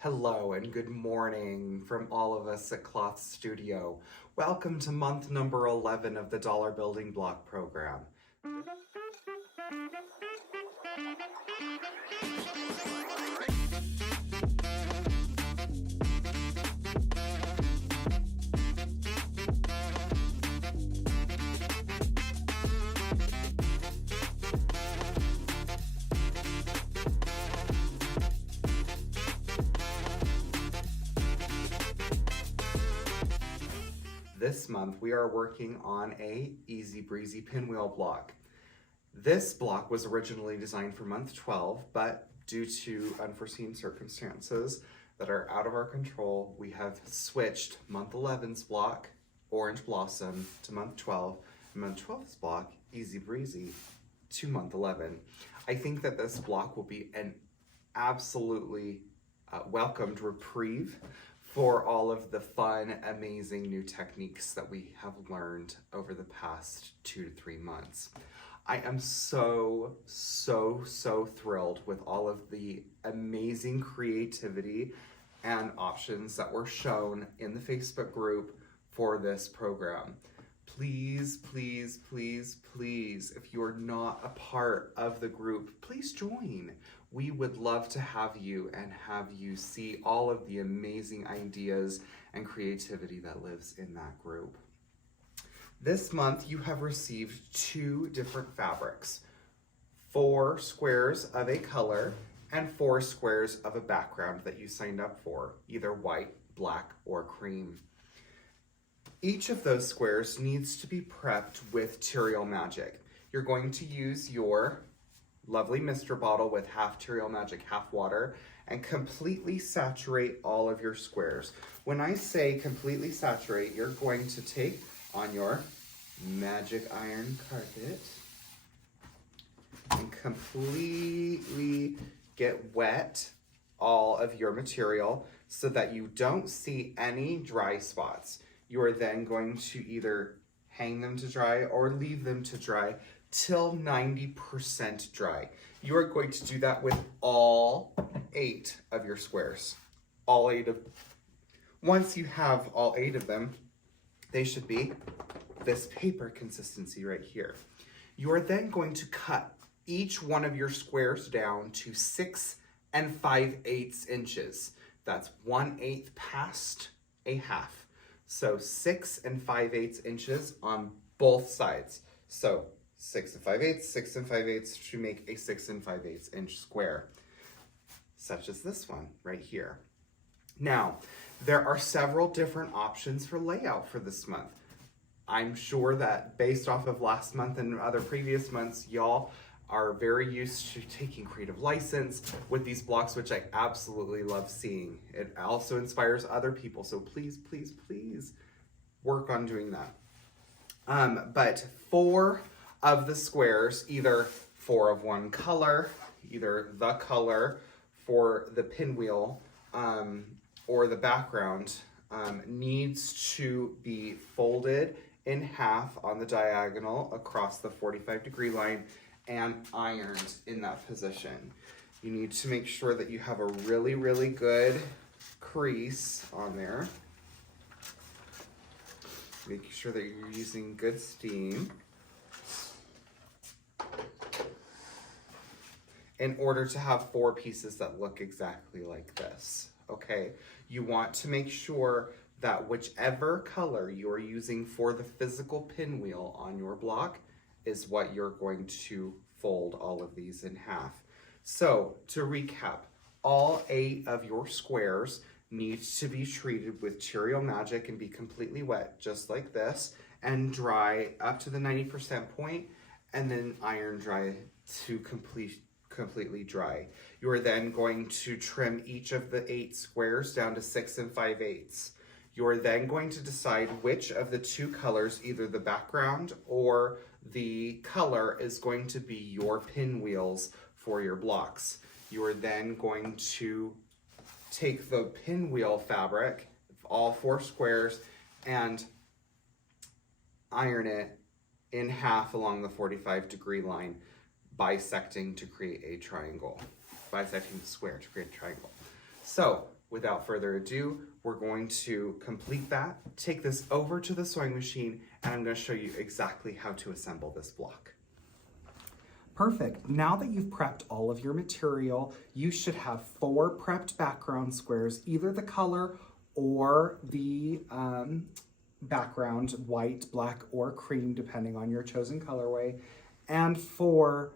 Hello and good morning from all of us at Cloth Studio. Welcome to month number 11 of the Dollar Building Block program. This month we are working on a Easy Breezy pinwheel block. This block was originally designed for month 12, but due to unforeseen circumstances that are out of our control, we have switched month 11's block, Orange Blossom, to month 12, and month 12's block, Easy Breezy, to month 11. I think that this block will be an absolutely welcomed reprieve for all of the fun, amazing new techniques that we have learned over the past 2 to 3 months. I am so thrilled with all of the amazing creativity and options that were shown in the Facebook group for this program. Please, if you're not a part of the group, please join. We would love to have you and have you see all of the amazing ideas and creativity that lives in that group. This month you have received 2 different fabrics, 4 squares of a color and 4 squares of a background that you signed up for, either white, black, or cream. Each of those squares needs to be prepped with Terreal Magic. You're going to use your lovely mister bottle with half Terreal Magic, half water, and completely saturate all of your squares. When I say completely saturate, you're going to take on your magic iron carpet and completely get wet all of your material so that you don't see any dry spots. You are then going to either hang them to dry or leave them to dry till 90% dry. You are going to do that with all 8 of your squares. Once you have all 8 of them, they should be this paper consistency right here. You are then going to cut each one of your squares down to 6 5/8 inches. That's 1/8 past a half. So 6 5/8 inches on both sides. So 6 5/8, 6 5/8 to make a 6 5/8 inch square, such as this one right here. Now, there are several different options for layout for this month. I'm sure that based off of last month and other previous months, y'all are very used to taking creative license with these blocks, which I absolutely love seeing. It also inspires other people, so please work on doing that. But 4 of the squares, either 4 of one color, either the color for the pinwheel or the background, needs to be folded in half on the diagonal across the 45-degree line and ironed in that position. You need to make sure that you have a really good crease on there. Making sure that you're using good steam in order to have 4 pieces that look exactly like this, okay? You want to make sure that whichever color you're using for the physical pinwheel on your block is what you're going to fold all of these in half. So to recap, all 8 of your squares need to be treated with Terreal Magic and be completely wet, just like this, and dry up to the 90% point, and then iron dry to completely dry. You are then going to trim each of the 8 squares down to 6 5/8. You are then going to decide which of the 2 colors, either the background or the color, is going to be your pinwheels for your blocks. You are then going to take the pinwheel fabric, all 4 squares, and iron it in half along the 45-degree line, bisecting to create a triangle. Bisecting the square to create a triangle. So without further ado, we're going to complete that, take this over to the sewing machine, and I'm going to show you exactly how to assemble this block. Perfect. Now that you've prepped all of your material, you should have 4 prepped background squares, either the color or the background, white, black, or cream, depending on your chosen colorway, and 4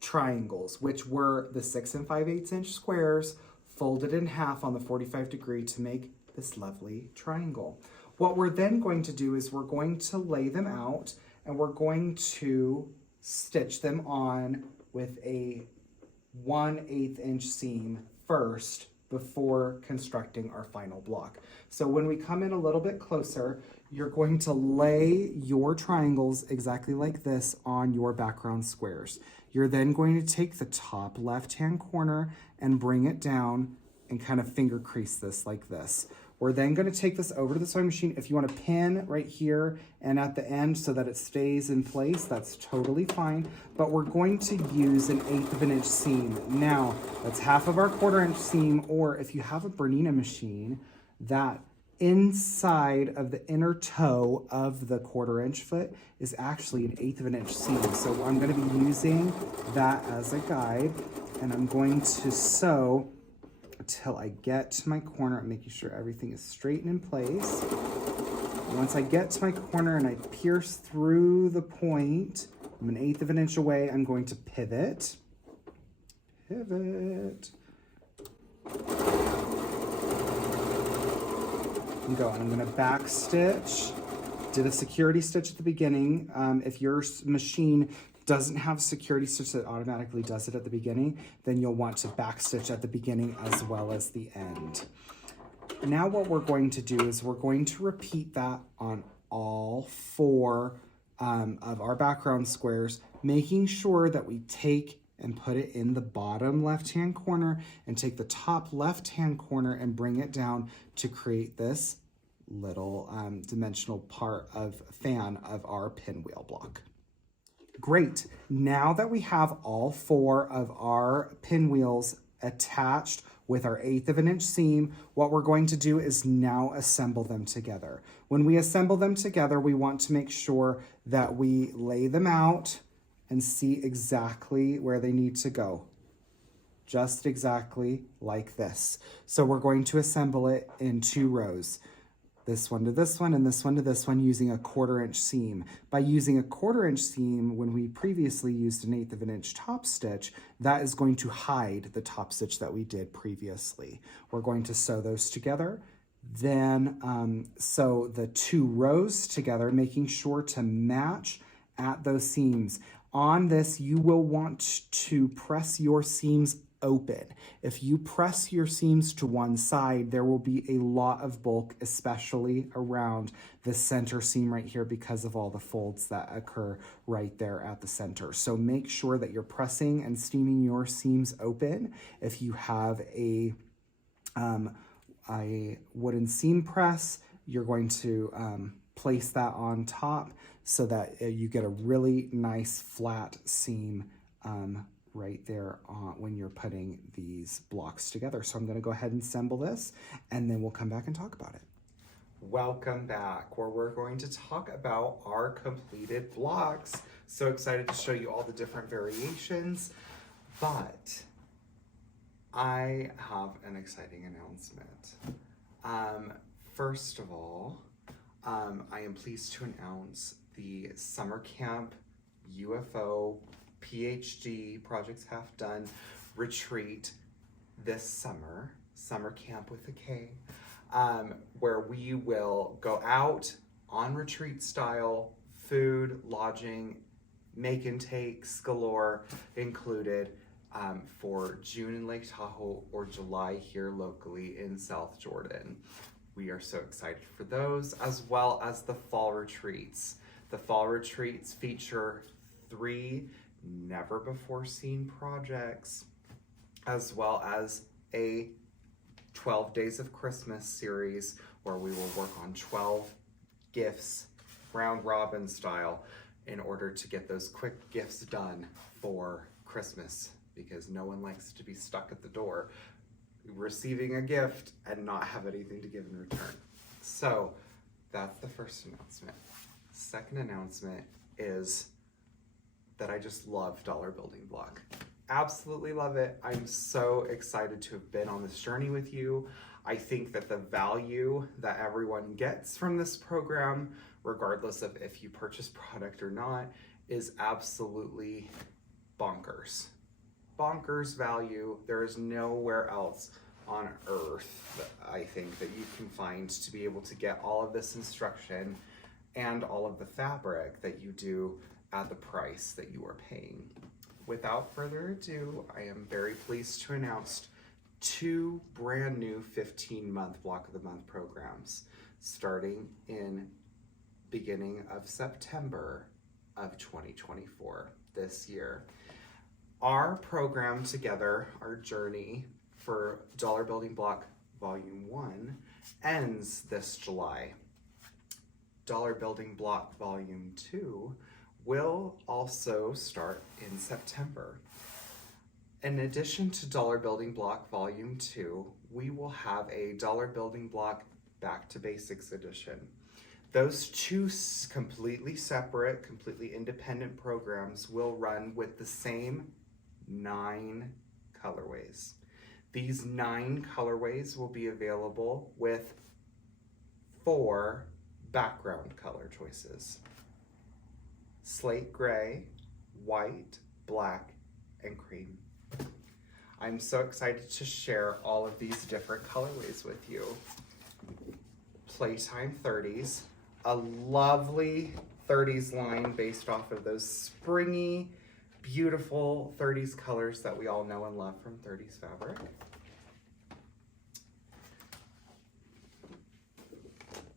triangles, which were the 6 5/8 inch squares folded in half on the 45 degree to make this lovely triangle. What we're then going to do is we're going to lay them out and we're going to stitch them on with a 1/8 inch seam first before constructing our final block. So when we come in a little bit closer, you're going to lay your triangles exactly like this on your background squares. You're then going to take the top left-hand corner and bring it down and kind of finger crease this like this. We're then going to take this over to the sewing machine. If you want to pin right here and at the end so that it stays in place, that's totally fine. But we're going to use an 1/8 of an inch seam. Now, that's half of our 1/4 inch seam, or if you have a Bernina machine, that inside of the inner toe of the 1/4 inch foot is actually an 1/8 of an inch seam. So I'm going to be using that as a guide, and I'm going to sew until I get to my corner. I'm making sure everything is straight and in place. Once I get to my corner and I pierce through the point, I'm an 1/8 of an inch away, I'm going to pivot. Pivot. And go. I'm going to back stitch. Did a security stitch at the beginning. If your machine doesn't have a security stitch that automatically does it at the beginning, then you'll want to back stitch at the beginning as well as the end. Now what we're going to do is we're going to repeat that on all 4 of our background squares, making sure that we take and put it in the bottom left-hand corner and take the top left-hand corner and bring it down to create this little dimensional part of fan of our pinwheel block. Great. Now that we have all 4 of our pinwheels attached with our 1/8 of an inch seam, what we're going to do is now assemble them together. When we assemble them together, we want to make sure that we lay them out and see exactly where they need to go. Just exactly like this. So we're going to assemble it in 2 rows. This one to this one and this one to this one using a 1/4 inch seam. By using a 1/4 inch seam, when we previously used an 1/8 of an inch top stitch, that is going to hide the top stitch that we did previously. We're going to sew those together. Then sew the 2 rows together, making sure to match at those seams. On this, you will want to press your seams open. If you press your seams to one side, there will be a lot of bulk, especially around the center seam right here because of all the folds that occur right there at the center. So make sure that you're pressing and steaming your seams open. If you have a wooden seam press, you're going to place that on top so that you get a really nice flat seam right there when you're putting these blocks together. So I'm going to go ahead and assemble this, and then we'll come back and talk about it. Welcome back, where we're going to talk about our completed blocks. So excited to show you all the different variations, but I have an exciting announcement. First of all, I am pleased to announce the summer camp UFO PhD Projects Half Done retreat this summer camp with a K, where we will go out on retreat style, food, lodging, make and takes galore included, for June in Lake Tahoe or July here locally in South Jordan. We are so excited for those, as well as the fall retreats. The fall retreats feature 3 never before seen projects, as well as a 12 Days of Christmas series where we will work on 12 gifts, round robin style, in order to get those quick gifts done for Christmas, because no one likes to be stuck at the door receiving a gift and not have anything to give in return. So that's the first announcement. Second announcement is that I just love Dollar Building Block. Absolutely love it. I'm so excited to have been on this journey with you. I think that the value that everyone gets from this program, regardless of if you purchase product or not, is absolutely bonkers. Bonkers value. There is nowhere else on earth, I think, that you can find to be able to get all of this instruction and all of the fabric that you do at the price that you are paying. Without further ado, I am very pleased to announce 2 brand new 15-month Block of the Month programs starting in beginning of September of 2024 this year. Our program together, our journey for Dollar Building Block Volume 1 ends this July. Dollar Building Block Volume 2 will also start in September. In addition to Dollar Building Block Volume 2, we will have a Dollar Building Block Back to Basics edition. Those 2 completely separate, completely independent programs will run with the same 9 colorways. These 9 colorways will be available with 4 background color choices: slate gray, white, black, and cream. I'm so excited to share all of these different colorways with you. Playtime 30s, a lovely 30s line based off of those springy, beautiful 30s colors that we all know and love from 30s fabric.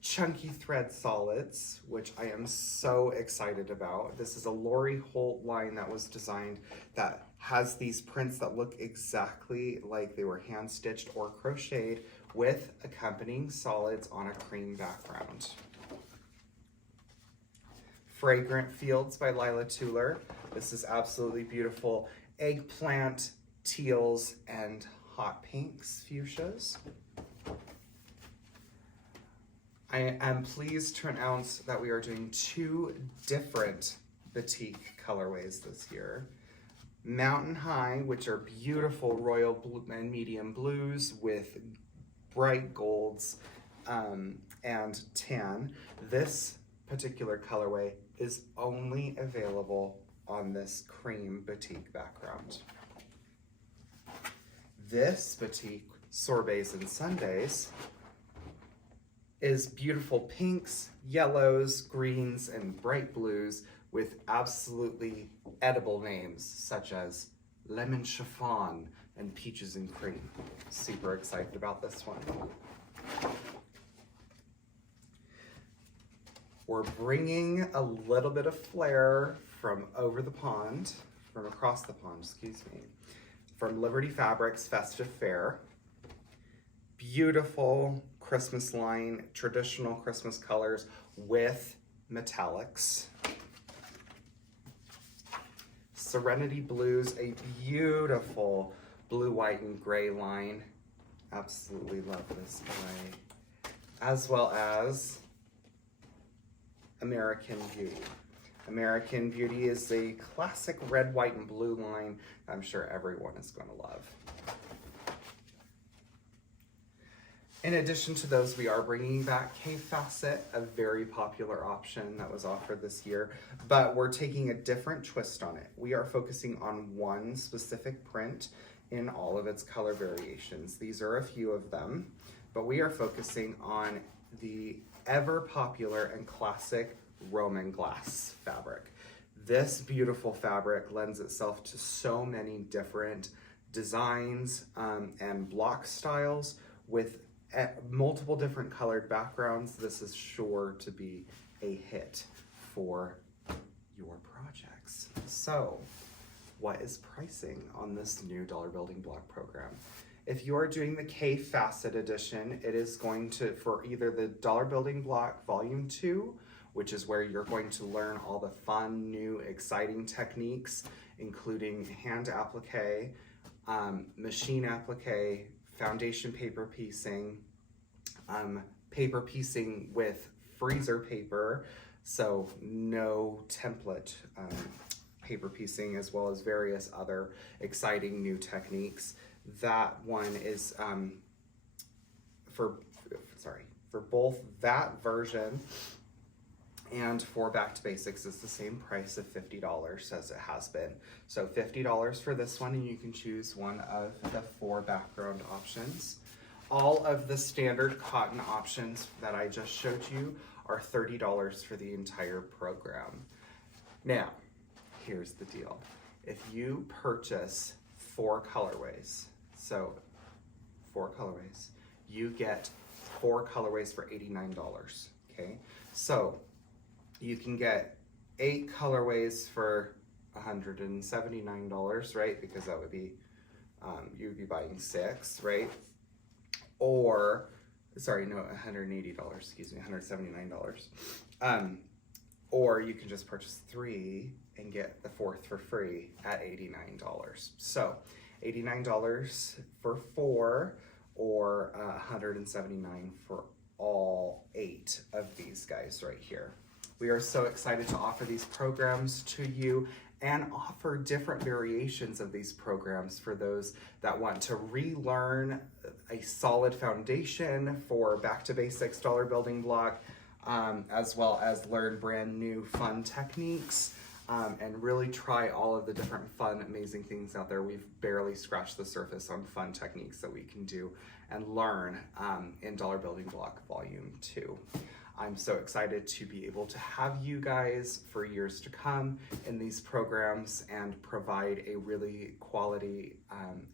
Chunky thread solids, which I am so excited about. This is a Lori Holt line that was designed that has these prints that look exactly like they were hand stitched or crocheted with accompanying solids on a cream background. Fragrant Fields by Lila Tuller. This is absolutely beautiful. Eggplant, teals, and hot pinks fuchsias. I am pleased to announce that we are doing 2 different batik colorways this year. Mountain High, which are beautiful royal blue and medium blues with bright golds and tan. This particular colorway is only available on this cream batik background. This batik, Sorbets and Sundays, is beautiful pinks, yellows, greens, and bright blues with absolutely edible names such as Lemon Chiffon and Peaches and Cream. Super excited about this one. We're bringing a little bit of flair from across the pond, from Liberty Fabrics Festive Fair. Beautiful Christmas line, traditional Christmas colors with metallics. Serenity Blues, a beautiful blue, white, and gray line. Absolutely love this guy. As well as American Beauty. American Beauty is a classic red, white, and blue line I'm sure everyone is going to love. In addition to those, we are bringing back K-Facet, a very popular option that was offered this year, but we're taking a different twist on it. We are focusing on one specific print in all of its color variations. These are a few of them, but we are focusing on the ever popular and classic Roman glass fabric. This beautiful fabric lends itself to so many different designs and block styles with multiple different colored backgrounds. This is sure to be a hit for your projects. So, what is pricing on this new Dollar Building Block program? If you're doing the K-Facet edition, it is going to, for either the Dollar Building Block Volume 2, which is where you're going to learn all the fun, new, exciting techniques, including hand applique, machine applique, foundation paper piecing with freezer paper, so no template paper piecing, as well as various other exciting new techniques. That one is for both that version and for Back to Basics is the same price of $50 as it has been. So $50 for this one, and you can choose one of the 4 background options. All of the standard cotton options that I just showed you are $30 for the entire program. Now, here's the deal. If you purchase 4 colorways, so 4 colorways, you get 4 colorways for $89, okay? So you can get 8 colorways for $179, right? Because that would be, you would be buying 6, right? Or, sorry, no, $180, excuse me, $179. Or you can just purchase 3 and get the 4th for free at $89. So $89 for 4, or $179 for all 8 of these guys right here. We are so excited to offer these programs to you and offer different variations of these programs for those that want to relearn a solid foundation for Back to Basics dollar building block, as well as learn brand new fun techniques, and really try all of the different fun, amazing things out there. We've barely scratched the surface on fun techniques that we can do and learn in Dollar Building Block Volume 2. I'm so excited to be able to have you guys for years to come in these programs and provide a really quality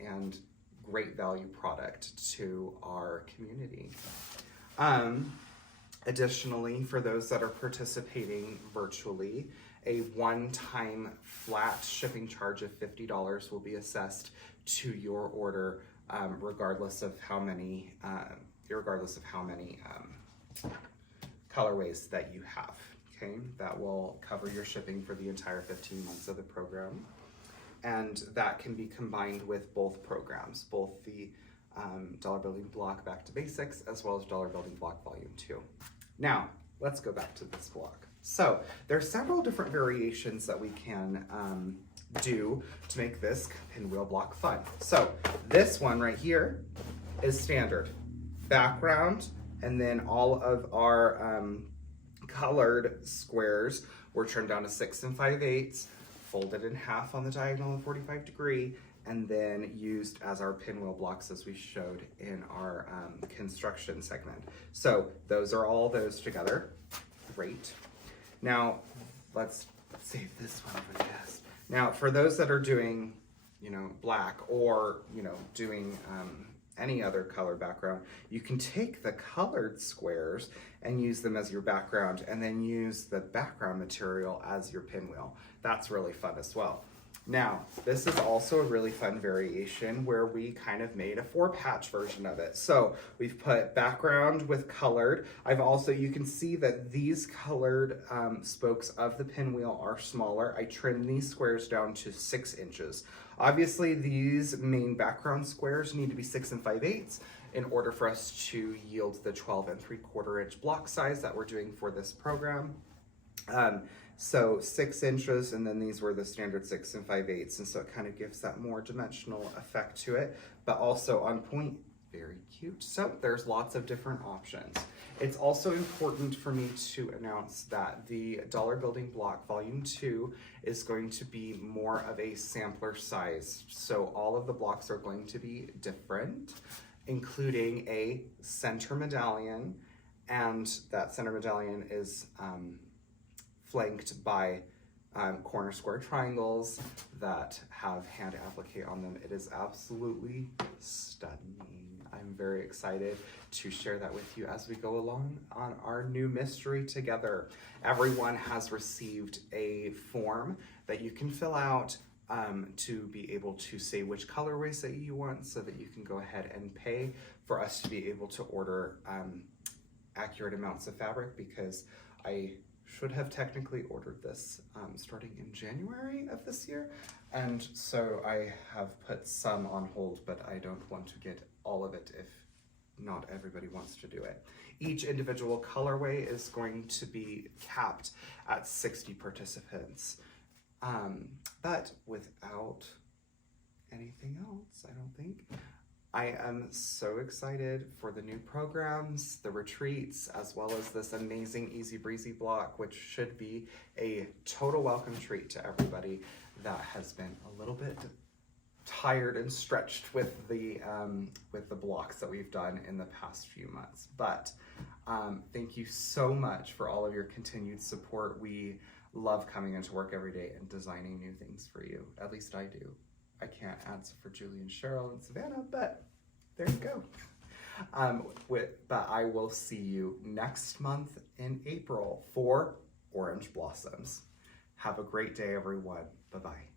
and great value product to our community. Additionally, for those that are participating virtually, a one-time flat shipping charge of $50 will be assessed to your order, regardless of how many colorways that you have. Okay, that will cover your shipping for the entire 15 months of the program, and that can be combined with both programs, both the Dollar Building Block Back to Basics as well as Dollar Building Block Volume 2. Now, let's go back to this block. So there are several different variations that we can do to make this pinwheel block fun. So this one right here is standard background, and then all of our colored squares were turned down to 6 5/8, folded in half on the diagonal of 45 degree, and then used as our pinwheel blocks as we showed in our construction segment. So those are all those together. Great. Now let's save this one for last. Now for those that are doing, black, or doing any other color background, you can take the colored squares and use them as your background, and then use the background material as your pinwheel. That's really fun as well. Now, this is also a really fun variation where we kind of made a 4-patch version of it. So we've put background with colored. You can see that these colored spokes of the pinwheel are smaller. I trimmed these squares down to 6 inches. Obviously, these main background squares need to be 6 5/8 in order for us to yield the 12 3/4 inch block size that we're doing for this program. So 6 inches, and then these were the standard 6 5/8, and so it kind of gives that more dimensional effect to it, but also on point, very cute. So there's lots of different options. It's also important for me to announce that the Dollar Building Block Volume 2 is going to be more of a sampler size. So all of the blocks are going to be different, including a center medallion, and that center medallion is flanked by corner square triangles that have hand applique on them. It is absolutely stunning. I'm very excited to share that with you as we go along on our new mystery together. Everyone has received a form that you can fill out to be able to say which colorways that you want, so that you can go ahead and pay for us to be able to order accurate amounts of fabric, because I should have technically ordered this starting in January of this year, and so I have put some on hold, but I don't want to get all of it if not everybody wants to do it. Each individual colorway is going to be capped at 60 participants. But without anything else, I don't think. I am so excited for the new programs, the retreats, as well as this amazing Easy Breezy block, which should be a total welcome treat to everybody that has been a little bit tired and stretched with the blocks that we've done in the past few months. But thank you so much for all of your continued support. We love coming into work every day and designing new things for you. At least I do. I can't answer for Julie and Cheryl and Savannah, but there you go. But I will see you next month in April for Orange Blossoms. Have a great day, everyone. Bye-bye.